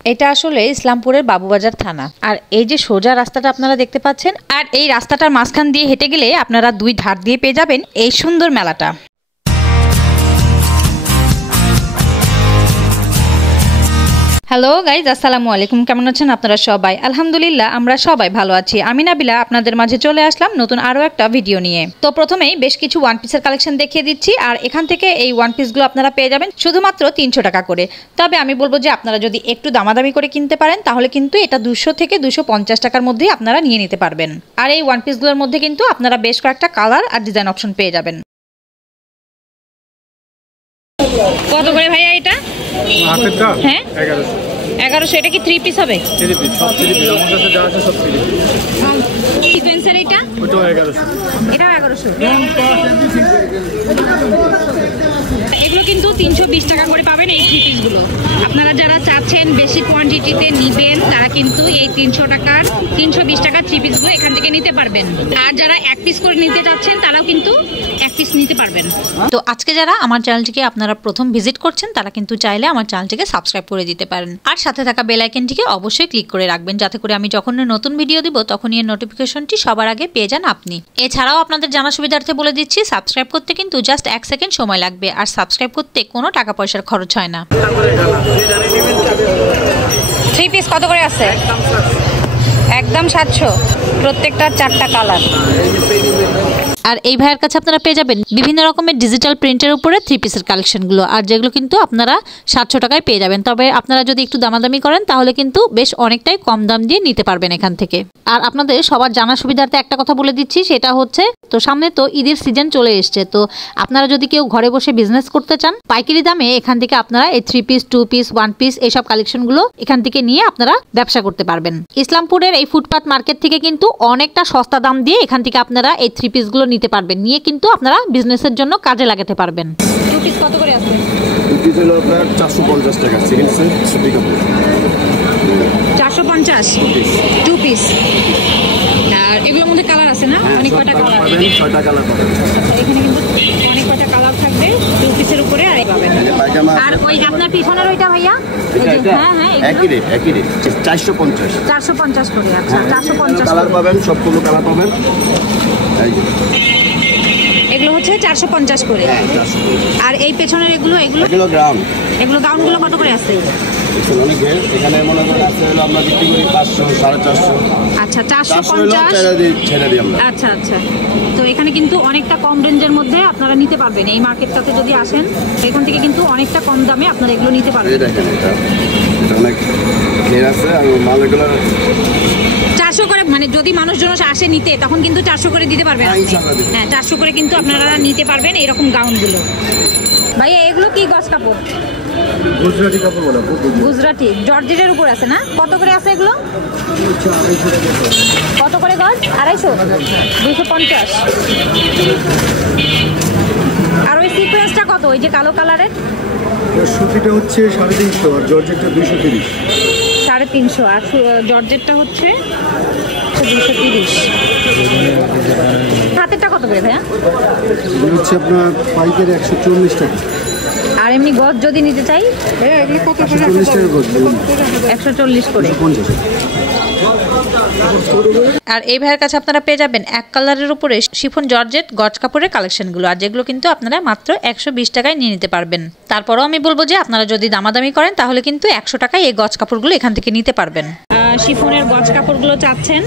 এটা আসলে ইসলামপুরের বাবুবাজার থানা। আর এই যে সোজা রাস্তাটা আপনারা দেখতে পাচ্ছেন, আর এই রাস্তাটার মাঝখান দিয়ে হেঁটে গেলে আপনারা দুই ধার দিয়ে পেয়ে যাবেন এই সুন্দর মেলাটা। হ্যালো গাইজ, আসসালামু আলাইকুম। কেমন আছেন আপনারা সবাই? আলহামদুলিল্লাহ আমরা সবাই ভালো আছি। আমি নাবিলা আপনাদের মাঝে চলে আসলাম নতুন আরো একটা ভিডিও নিয়ে। তো প্রথমেই বেশ কিছু ওয়ান পিসের কালেকশন দেখিয়ে দিচ্ছি, আর এখান থেকে এই ওয়ান পিসগুলো আপনারা পেয়ে যাবেন শুধুমাত্র 300 টাকা করে। তবে আমি বলবো যে আপনারা যদি একটু দামাদামি করে কিনতে পারেন তাহলে কিন্তু এটা 200 থেকে 250 টাকার মধ্যেই আপনারা নিয়ে নিতে পারবেন। আর এই ওয়ান পিসগুলোর মধ্যে কিন্তু আপনারা বেশ কয়েকটা কালার আর ডিজাইন অপশন পেয়ে যাবেন। কত করে ভাইয়া এটা? হ্যাঁ 1100। এটা কি 3 পিস হবে? সিকোয়েন্সের এটা? এটাও 1100। এগুলো কিন্তু 320 টাকা করে পাবেন এই 3 পিসগুলো। আপনারা যারা চাচ্ছেন বেশি কোয়ান্টিটিতে নেবেন তারা কিন্তু এই 300 টাকার 320 টাকার 3 পিসগুলো এখান থেকে নিতে পারবেন। আর যারা 1 পিস করে নিতে চাচ্ছেন তারাও কিন্তু 1 পিস নিতে পারবেন। তো আজকে যারা আমার চ্যানেলটিকে আপনারা প্রথম ভিজিট করছেন তারা কিন্তু চাইলে আমার চ্যানেলটিকে সাবস্ক্রাইব করে দিতে পারেন, আর সাথে থাকা বেল আইকনটিকে অবশ্যই ক্লিক করে রাখবেন, যাতে করে আমি যখন নতুন ভিডিও দিব তখনই এর নোটিফিকেশনটি সবার আগে পেয়ে যান আপনি। এছাড়াও আপনাদের জানা সুবিধার্থে বলে দিচ্ছি, সাবস্ক্রাইব করতে কিন্তু জাস্ট 1 সেকেন্ড সময় লাগবে, আর সাবস্ক্রাইব করতে কোনো টাকা পয়সার খরচ হয় না। 3 পিস কত করে আছে? একদম 700। প্রত্যেকটার 4টা কালার। আর এই ভাইয়ের কাছে আপনারা পেয়ে যাবেন বিভিন্ন রকমের ডিজিটাল প্রিন্টের উপরে 3 পিসের কালেকশনগুলো, আর যেগুলো কিন্তু আপনারা 700 টাকায় পেয়ে যাবেন। তবে আপনারা যদি একটু দামাদামি করেন তাহলে কিন্তু বেশ অনেকটাই কম দাম দিয়ে নিতে পারবেন এখান থেকে। আর আপনাদের সবার জানার সুবিধার্থে একটা কথা বলে দিচ্ছি, সেটা হচ্ছে তো সামনে তো ঈদের সিজন চলে এসছে, তো আপনারা যদি কেউ ঘরে বসে বিজনেস করতে চান পাইকারি দামে এখান থেকে আপনারা এই 3 পিস 2 পিস 1 পিস এইসব কালেকশনগুলো এখান থেকে নিয়ে আপনারা ব্যবসা করতে পারবেন। ইসলামপুরের এই ফুটপাত মার্কেট থেকে কিন্তু অনেকটা সস্তা দাম দিয়ে এখান থেকে আপনারা এই 3 পিসগুলো নিতে পারবেন, নিয়ে কিন্তু আপনারা বিজনেসের জন্য কাজে লাগাতে পারবেন। 2 পিস কত করে আছে? 2 পিস হলো আপনার 450 টাকা। সেকেন্ড সেট সুতি কাপড় 450 2 পিস। আর এগুলোর মধ্যে কালার আছে না? অনেক কয়টা কালার পাবেন? 6টা কালার পাবেন। আচ্ছা, এখানে কিন্তু অনেক কয়টা কালার থাকবে 2 পিসের উপরে। আর পাবেন। আর ওই আপনার পিছনের ওইটা ভাইয়া? হ্যাঁ একই রেট 450 করে। আচ্ছা 450 কালার পাবেন, সবগুলো কালার পাবেন। এগুলো হচ্ছে 450 করে। আর এই পেছনের এগুলো এগুলো গাউনগুলো কত করে আছে? এখানে মনে করেন আছে হলো আমরা বিক্রি করি 500 450। আচ্ছা 450 ছেড়ে দিই আমরা। আচ্ছা। তো এখানে কিন্তু অনেকটা কম রেঞ্জের মধ্যে আপনারা নিতে পারবেন। এই মার্কেটটাতে যদি আসেন এখান থেকে কিন্তু অনেকটা কম দামে আপনারা এগুলো নিতে পারবেন। দেখেন এটা অনেক ক্লিয়ার আছে। আর মালগুলো 400 করে, মানে যদি মানুষজন আসে নিতে তখন কিন্তু 400 করে দিতে পারবেন। হ্যাঁ 400 করে কিন্তু আপনারা নিতে পারবেন এইরকম গাউনগুলো। ভাইয়া এগুলো কি গজ কাপড়? গুজরাটি কাপড় বলা। গুজরাটি জর্জেটের উপর আছে না? কত করে আছে এগুলো? কত করে গজ? 250 250। আর ওই সিকোয়েন্সটা কত? ওই যে কালো কালারের সুতিটা হচ্ছে 350 আর জর্জেটটা 230। 350 আর জর্জেটটা হচ্ছে 230। হাতেরটা কত করে ভাইয়া? হচ্ছে আপনার পাইকারি 140 টাকা। আর এমনি গজ যদি নিতে চাই? এগুলো কত করে? 140 টাকা গজ। 140 করে। 50। আর এই ভাইয়ের কাছে আপনারা পেয়ে যাবেন এক কালারের উপরে শিফন জর্জেট গজ কাপড়ের কালেকশনগুলো, আর যেগুলো কিন্তু আপনারা মাত্র 120 টাকায় নিয়ে নিতে পারবেন। তারপরও আমি বলবো যে আপনারা যদি দামাদামি করেন তাহলে কিন্তু 100 টাকায় এই গজ কাপড়গুলো এখান থেকে নিতে পারবেন। শিফনের গজ কাপড়গুলো চাচ্ছেন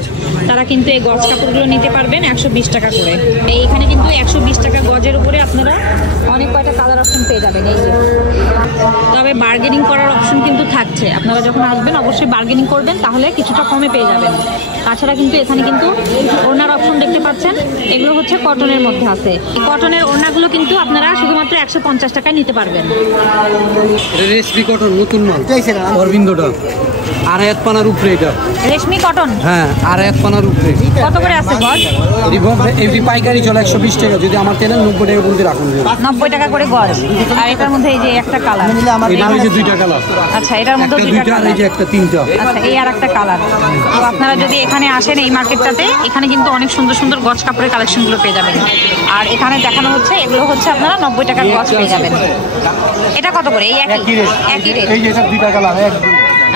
তারা কিন্তু এই গজ কাপড়গুলো নিতে পারবেন 120 টাকা করে। এইখানে কিন্তু 120 টাকা গজের উপরে আপনারা অনেক কয়টা কালার অপশন পেয়ে যাবেন এই যে। তবে বার্গেনিং করার অপশন কিন্তু থাকছে, আপনারা যখন আসবেন অবশ্যই বার্গেনিং করবেন, তাহলে কিছুটা কমে পেয়ে যাবেন। তাছাড়া কিন্তু এখানে কিন্তু ওড়নার অপশন দেখতে পাচ্ছেন, এগুলো হচ্ছে কটনের মধ্যে আছে। এই কটনের ওড়নাগুলো কিন্তু আপনারা শুধুমাত্র 150 টাকায় নিতে পারবেন। রেশমি কটন নতুন মাল অরবিন্দটা আর এক পানার উপরে। এটা রেশমি কটন। হ্যাঁ আর এক পানার উপরে। কত করে আছে গজ? এমনি পাইকারি চলে 120 টাকা, যদি আমার তেলে 90 টাকা বলতে রাখুন। 90 টাকা করে গজ। আর এটার মধ্যে এই যে একটা কালার, এটা ওই যে 2টা কালার। আচ্ছা এটার মধ্যে 2টা কালার, এই যে একটা 3টা। আচ্ছা এই আর একটা কালার। তো আপনারা যদি এখানে আসেন এই মার্কেটটাতে, এখানে কিন্তু অনেক সুন্দর সুন্দর গজ কাপড়ের কালেকশনগুলো পেয়ে যাবেন। আর এখানে দেখানো হচ্ছে এগুলো হচ্ছে আপনারা 90 টাকার গজ পেয়ে যাবেন। এটা কত করে? এই একই রেট। এই যে এটা 2টা কালার।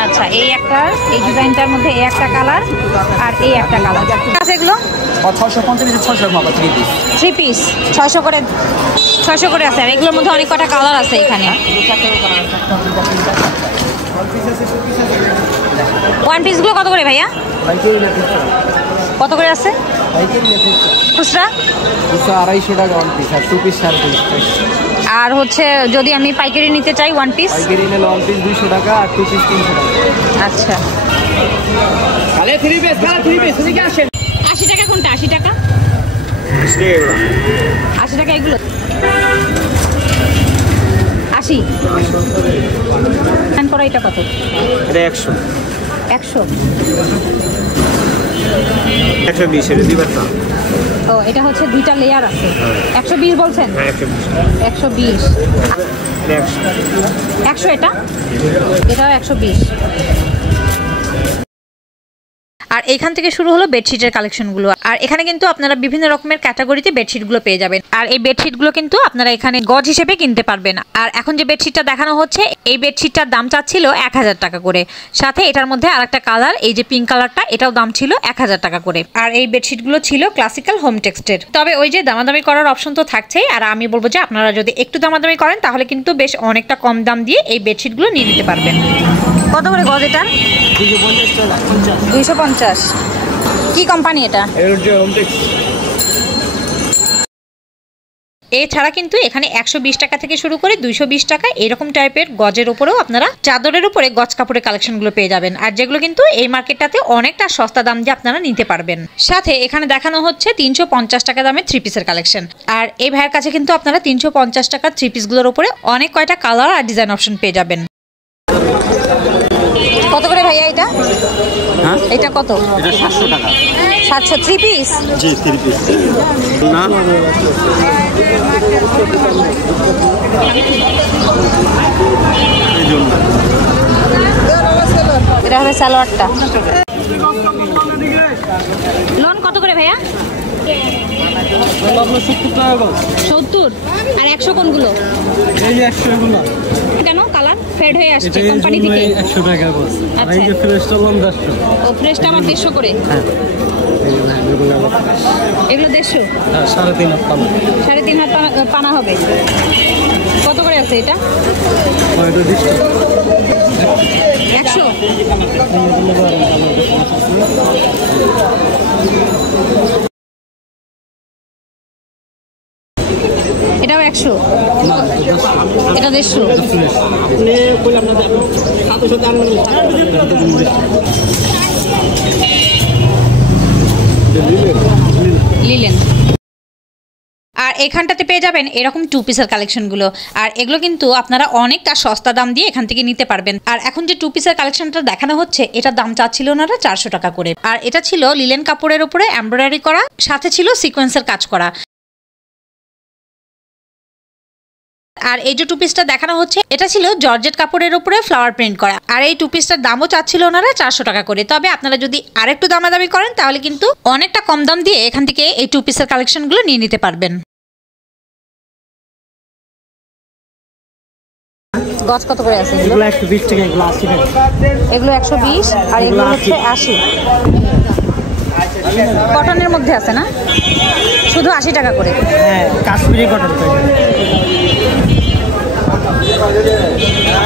আচ্ছা, এই একটা, এই ডিজাইনটার মধ্যে এই একটা কালার আর এই একটা কালার আছে। এগুলো 650 600 মাপা 3 পিস। 3 পিস 600 করে আছে। আর এগুলোর মধ্যে অনেক কটা কালার আছে এখানে। ওয়ান পিসগুলো কত করে ভাইয়া? কত করে আছে খুচরা? 250 টাকা ওয়ান পিস, আর 2 পিস 450। আর হচ্ছে যদি আমি পাইকারি নিতে চাই ওয়ান পিস? পাইকারি নিলে ওয়ান পিস 200 টাকা আর 2 পিস 300 টাকা। আচ্ছা, তাহলে 3 পিস, কালা 3 পিস এদিকে আসেন। 80 টাকা কোনটা? 80 টাকা 80 টাকা এগুলো 80। হ্যান্ড করা এটা কত? এটা 100 100 120 এটা দিবার না। ও, এটা হচ্ছে দুইটা লেয়ার আছে। 120 বলছেন? 120 100 এটা, এটাও 120। আর এখান থেকে শুরু হলো বেডশিটের কালেকশনগুলো। আর এখানে কিন্তু আপনারা বিভিন্ন রকমের ক্যাটাগরিতে বেডশিটগুলো পেয়ে যাবেন। আর এই বেডশিটগুলো কিন্তু আপনারা এখানে গজ হিসেবে কিনতে পারবেন। আর এখন যে বেডশিটটা দেখানো হচ্ছে, এই বেডশিটটার দাম চাচ্ছিল 1000 টাকা করে। সাথে এটার মধ্যে আরেকটা কালার, এই যে পিঙ্ক কালারটা, এটাও দাম ছিল 1000 টাকা করে। আর এই বেডশিটগুলো ছিল ক্লাসিক্যাল হোম টেক্সটের। তবে ওই যে দামাদামি করার অপশন তো থাকছেই। আর আমি বলবো যে আপনারা যদি একটু দামাদামি করেন তাহলে কিন্তু বেশ অনেকটা কম দাম দিয়ে এই বেডশিটগুলো নিয়ে নিতে পারবেন। কত করে গজ এটা? 250। কি কোম্পানি এটা? এছাড়া কিন্তু এখানে 120 টাকা থেকে শুরু করে 220 টাকা এরকম টাইপের গজের উপরেও আপনারা চাদরের উপরে গজ কাপড়ের কালেকশনগুলো পেয়ে যাবেন। আর যেগুলো কিন্তু এই মার্কেটটাতে অনেকটা সস্তা দাম দিয়ে আপনারা নিতে পারবেন। সাথে এখানে দেখানো হচ্ছে 350 টাকা দামের 3 পিসের কালেকশন। আর এই ভাইয়ের কাছে কিন্তু আপনারা 350 টাকার 3 পিসগুলোর উপরে অনেক কয়টা কালার আর ডিজাইন অপশন পেয়ে যাবেন। কত করে ভাইয়া এটা? হ্যাঁ, এটা কত? এটা 700 টাকা। 700 3 পিস? জি 3 পিস না। এটা হবে সালোয়ারটা। লোন কত করে ভাইয়া? 70 টাকা গজ। 70। আর 100 কোনগুলো? এই যে 100 এগুলো কেন কালার ফেড হয়ে আসছে কোম্পানি থেকে? 100 টাকা গজ। আর আচ্ছা, এই যে ফ্রেশটা 150। ও ফ্রেশটা আমার 150 করে। হ্যাঁ, এগুলো 150? 3.5 হাত পানা। 3.5 হাত পানা হবে। কত করে আছে এটা? 100। এটাও 100? এটা 150? লিলেন। আর এখানটাতে পেয়ে যাবেন এরকম 2 পিসের কালেকশনগুলো। আর এগুলো কিন্তু আপনারা অনেকটা সস্তা দাম দিয়ে এখান থেকে নিতে পারবেন। আর এখন যে 2 পিসের কালেকশনটা দেখানো হচ্ছে, এটার দাম চাচ্ছিল ওনারা 400 টাকা করে। আর এটা ছিল লিলেন কাপড়ের উপরে এমব্রয়ডারি করা, সাথে ছিল সিকোয়েন্সের কাজ করা। আর এই যে 2 পিসটা দেখানো হচ্ছে, এটা ছিল জর্জেট কাপড়ের উপরে ফ্লাওয়ার প্রিন্ট করা। আর এই 2 পিসটার দামও চাচ্ছিল ওনারা 400 টাকা করে। তবে আপনারা যদি আরেকটু দামাদামি করেন তাহলে কিন্তু অনেকটা কম দাম দিয়ে এখান থেকে এই 2 পিসের কালেকশনগুলো নিয়ে নিতে পারবেন। গজ কত করে আছে? এগুলো 120 টাকা, এগুলো 80 টাকা। এগুলো 120 আর এগুলো হচ্ছে 80। কটনের মধ্যে আছে না? শুধু 80 টাকা করে? হ্যাঁ, কাশ্মীরি কটন।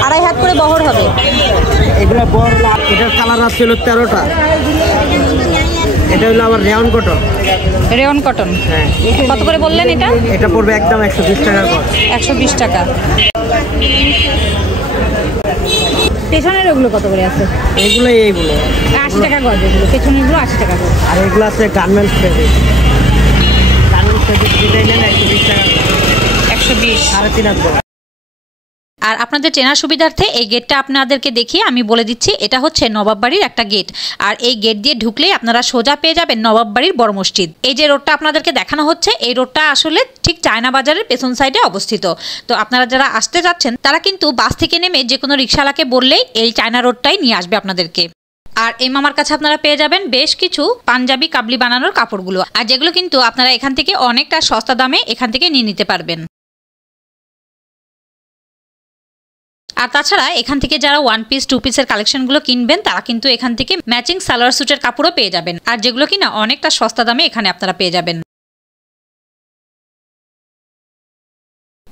2.5 হাত করে বহর হবে। এগুলো বড়। এটার কালার আছে হলো 13টা। এটা হলো আবার রেয়ন কটন। Rayon cotton? হ্যাঁ। কত করে বললেন এটা? এটা পড়বে একদম 120 টাকা করে। 120 টাকা। পেছনের ওগুলো কত করে আছে? এইগুলো 80 টাকা গজ। এগুলো পেছনেরগুলো 80 টাকা গজ। আর এগুলো আছে গার্মেন্টস ফেব্রিক। গার্মেন্টস ফেব্রিক ডিজাইনের 120 টাকা। 120। 3.5 হাত। আর আপনাদের চেনার সুবিধার্থে এই গেটটা আপনাদেরকে দেখিয়ে আমি বলে দিচ্ছি, এটা হচ্ছে নবাববাড়ির একটা গেট। আর এই গেট দিয়ে ঢুকলেই আপনারা সোজা পেয়ে যাবেন নবাববাড়ির বড় মসজিদ। এই যে রোডটা আপনাদেরকে দেখানো হচ্ছে, এই রোডটা আসলে ঠিক চায়না বাজারের পেছন সাইডে অবস্থিত। তো আপনারা যারা আসতে যাচ্ছেন তারা কিন্তু বাস থেকে নেমে যে কোনো রিক্সাওয়ালাকে বললেই এই চায়না রোডটাই নিয়ে আসবে আপনাদেরকে। আর এই মামার কাছে আপনারা পেয়ে যাবেন বেশ কিছু পাঞ্জাবি কাবলি বানানোর কাপড়গুলো, আর যেগুলো কিন্তু আপনারা এখান থেকে অনেকটা সস্তা দামে এখান থেকে নিয়ে নিতে পারবেন। আর তাছাড়া এখান থেকে যারা 1 পিস 2 পিসের কালেকশনগুলো কিনবেন তারা কিন্তু এখান থেকে ম্যাচিং সালোয়ার স্যুটের কাপড়ও পেয়ে যাবেন, আর যেগুলো কিনা অনেকটা সস্তা দামে এখানে আপনারা পেয়ে যাবেন।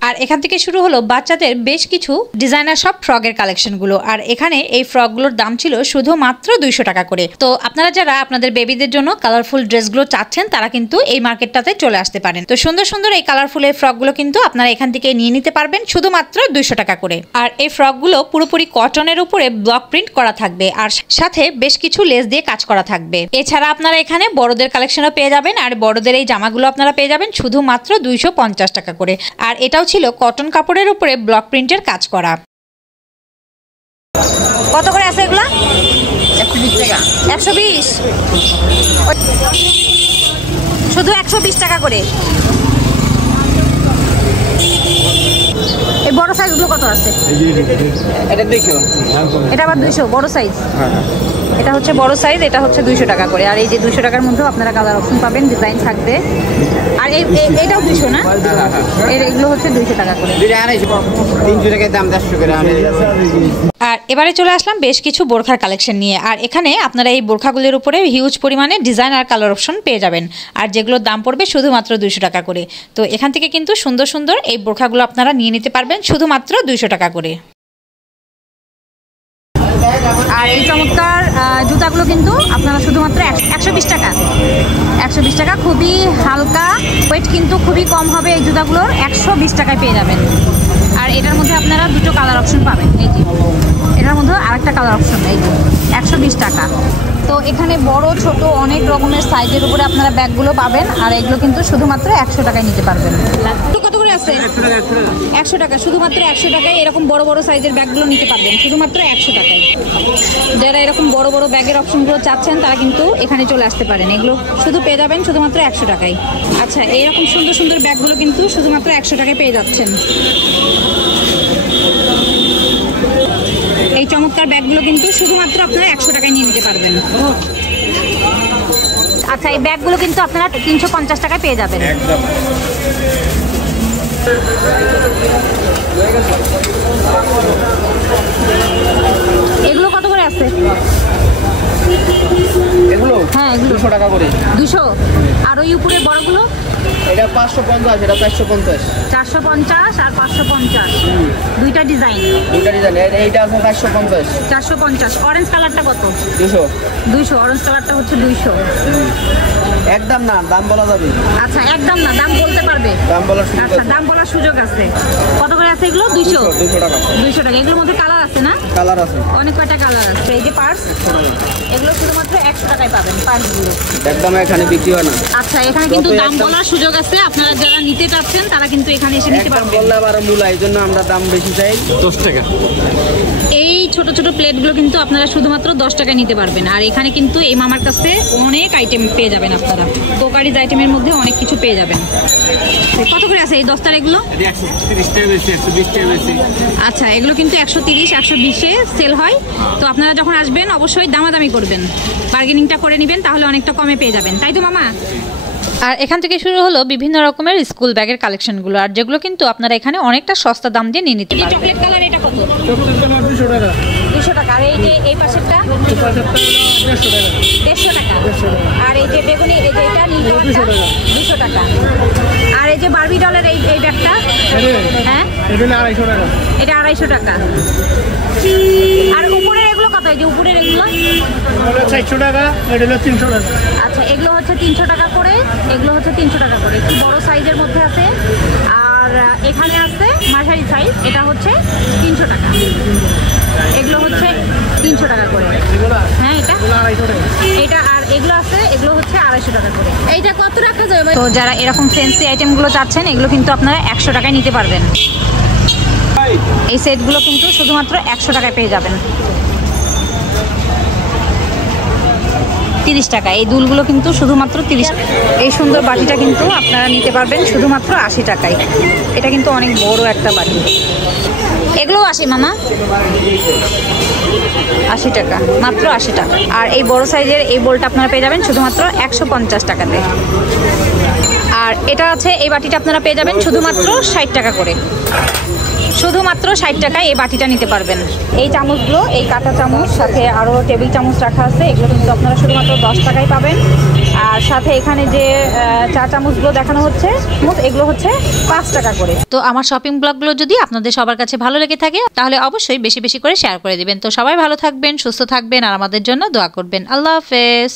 আর এখান থেকে শুরু হলো বাচ্চাদের বেশ কিছু ডিজাইনার সব ফ্রকের কালেকশনগুলো। আর এখানে এই ফ্রকগুলোর দাম ছিল শুধুমাত্র 200 টাকা করে। তো আপনারা যারা আপনাদের বেবিদের জন্য কালারফুল ড্রেসগুলো চাচ্ছেন তারা কিন্তু এই মার্কেটটাতে চলে আসতে পারেন। তো সুন্দর সুন্দর এই কালারফুল এই ফ্রকগুলো কিন্তু আপনারা এখান থেকে নিয়ে নিতে পারবেন শুধুমাত্র 200 টাকা করে। আর এই ফ্রকগুলো পুরোপুরি কটনের উপরে ব্লক প্রিন্ট করা থাকবে আর সাথে বেশ কিছু লেস দিয়ে কাজ করা থাকবে। এছাড়া আপনারা এখানে বড়দের কালেকশনও পেয়ে যাবেন, আর বড়দের এই জামাগুলো আপনারা পেয়ে যাবেন শুধুমাত্র 250 টাকা করে। আর এটাও ছিল কটন কাপড়ের উপরে ব্লক প্রিন্টের কাজ করা। কত করে আছে এগুলা? 120 টাকা। 120 শুধু 120 টাকা করে। এই বড় সাইজগুলো কত আছে? এটা 200, এটা আবার 200 বড় সাইজ। এটা হচ্ছে বড় সাইজ, এটা হচ্ছে 200 টাকা করে। আর এই যে 200 টাকার মধ্যে আপনারা কালার অপশন পাবেন, ডিজাইন থাকবে। আর এটাও 200 না? এগুলো হচ্ছে 200 টাকা করে। 300 টাকার দাম 150 করে। আর এবারে চলে আসলাম বেশ কিছু বোরখার কালেকশন নিয়ে। আর এখানে আপনারা এই বোরখাগুলির উপরে হিউজ পরিমাণে ডিজাইন আর কালার অপশন পেয়ে যাবেন, আর যেগুলোর দাম পড়বে শুধুমাত্র 200 টাকা করে। তো এখান থেকে কিন্তু সুন্দর সুন্দর এই বোরখাগুলো আপনারা নিয়ে নিতে পারবেন শুধুমাত্র 200 টাকা করে। আর এই চমৎকার জুতাগুলো কিন্তু আপনারা শুধুমাত্র 120 টাকা। 120 টাকা, খুবই হালকা ওয়েট, কিন্তু খুবই কম হবে এই জুতাগুলোর। 120 টাকায় পেয়ে যাবেন। আর এটার মধ্যে আপনারা দুটো কালার অপশন পাবেন। এই যে এটার মধ্যে আরেকটা কালার অপশন, এই যে 120 টাকা। তো এখানে বড় ছোট অনেক রকমের সাইজের উপরে আপনারা ব্যাগগুলো পাবেন, আর এগুলো কিন্তু শুধুমাত্র 100 টাকায় নিতে পারবেন। কত করে আছে? 100 টাকা, শুধুমাত্র 100 টাকায় এরকম বড় বড় সাইজের ব্যাগগুলো নিতে পারবেন শুধুমাত্র 100 টাকায়। যারা এরকম বড় বড় ব্যাগের অপশনগুলো চাচ্ছেন তারা কিন্তু এখানে চলে আসতে পারেন। এগুলো শুধু পেয়ে যাবেন শুধুমাত্র 100 টাকায়। আচ্ছা, এইরকম সুন্দর সুন্দর ব্যাগগুলো কিন্তু শুধুমাত্র 100 টাকায় পেয়ে যাচ্ছেন। এই চমৎকার ব্যাগগুলো কিন্তু শুধুমাত্র আপনারা 100 টাকায় নিয়ে নিতে পারবেন। আচ্ছা, এই ব্যাগগুলো কিন্তু আপনারা 350 টাকায় পেয়ে যাবেন। এগুলো কত করে আছে? এগুলো হ্যাঁ, এগুলো 200 টাকা করে। 200। আর ওই উপরে বড়গুলো? এটা 550, এটা 450। 450 আর 550, দুইটা ডিজাইন। এইটা আছে 450। 450। অরেঞ্জ কালারটা কত? 200। 200। অরেঞ্জ কালারটা হচ্ছে 200। একদম না, দাম বলা যাবে। আচ্ছা, একদম না, দাম বলতে পারবে? দাম বলার সুযোগ আছে। আচ্ছা, দাম বলার সুযোগ আছে। কত করে আছে এগুলো? 200 টাকা। 200 টাকা। এগুলোর মধ্যে কালার আছে না? কালার আছে, অনেক কয়টা কালার আছে। এই যে পার্স, এগুলো শুধুমাত্র 100 টাকায় পাবেন পার্সগুলো। একদম এখানে বিক্রি হয় না। আচ্ছা, এখানে কিন্তু দাম বলার সুযোগ আছে। আপনারা যারা নিতে চাচ্ছেন তারা কিন্তু এখানে এসে নিতে পারবেন। বললে আবার মূলা, এই জন্য আমরা দাম বেশি চাই, 10 টাকা। এই ছোট ছোট প্লেটগুলো কিন্তু আপনারা শুধুমাত্র 10 টাকায় নিতে পারবেন। আর এখানে কিন্তু এই মামার কাছে অনেক আইটেম পেয়ে যাবেন আপনারা। কোকারিজ আইটেমের মধ্যে অনেক কিছু পেয়ে যাবেন। কত করে আছে এই দস্তার? এগুলো 130 টাকা বেশি, 120 টাকা বেশি। আচ্ছা, এগুলো কিন্তু 130 120-এ সেল হয়। তো আপনারা যখন আসবেন অবশ্যই দামাদামি করবেন, বার্গেনিংটা করে নেবেন, তাহলে অনেকটা কমে পেয়ে যাবেন। তাই তো মামা? আর এখান থেকে শুরু হলো বিভিন্ন রকমের স্কুল ব্যাগের কালেকশনগুলো, আর যেগুলো কিন্তু আপনারা এখানে অনেকটা সস্তা দাম দিয়ে নিয়ে নিতে পারবেন। চকলেট কালার এটা কত? চকলেট কালার 200 টাকা। 200 টাকা। আর এই যে এই পাশেরটা 150 টাকা। আর এই যে বেগুনি, এই যে এটা নীল কালারটা 200 টাকা। আর এই যে বারবি ডলের এই ব্যাগটা, হ্যাঁ, এটা 250 টাকা। এটা 250 টাকা। আর উপরের এগুলো কত? এই যে উপরের এগুলো 400 টাকা, এটা 300 টাকা। আচ্ছা, এগুলো হচ্ছে 300 টাকা করে, এগুলো হচ্ছে 300 টাকা করে। একটু বড় সাইজের মধ্যে আছে। আর এখানে আছে মাঝারি সাইজ, এটা হচ্ছে 300 টাকা। এগুলো হচ্ছে 300 টাকা করে। হ্যাঁ, এটা 250 টাকা। এটা আর এগুলো আছে, এগুলো হচ্ছে 250 টাকা করে। এইটা কত রাখা যাবে? তো যারা এরকম ফ্যান্সি আইটেমগুলো চাচ্ছেন এগুলো কিন্তু আপনারা 100 টাকায় নিতে পারবেন। এই সেটগুলো কিন্তু শুধুমাত্র 100 টাকায় পেয়ে যাবেন। 30 টাকা। এই দুলগুলো কিন্তু শুধুমাত্র 30 টাকা। এই সুন্দর বাটিটা কিন্তু আপনারা নিতে পারবেন শুধুমাত্র 80 টাকায়। এটা কিন্তু অনেক বড় একটা বাটি। এগুলো 80 মামা, 80 টাকা, মাত্র 80 টাকা। আর এই বড় সাইজের এই বোলটা আপনারা পেয়ে যাবেন শুধুমাত্র 150 টাকাতে। আর এটা আছে, এই বাটিটা আপনারা পেয়ে যাবেন শুধুমাত্র 60 টাকা করে। শুধুমাত্র 60 টাকায় এই বাটিটা নিতে পারবেন। এই চামচগুলো, এই কাঁটা চামচ, সাথে আরও টেবিল চামচ রাখা আছে, এগুলো কিন্তু আপনারা শুধুমাত্র 10 টাকায় পাবেন। আর সাথে এখানে যে চা চামচগুলো দেখানো হচ্ছে, এগুলো হচ্ছে 5 টাকা করে। তো আমার শপিং ব্লগগুলো যদি আপনাদের সবার কাছে ভালো লেগে থাকে তাহলে অবশ্যই বেশি বেশি করে শেয়ার করে দিবেন। তো সবাই ভালো থাকবেন, সুস্থ থাকবেন আর আমাদের জন্য দোয়া করবেন। আল্লাহ হাফেজ।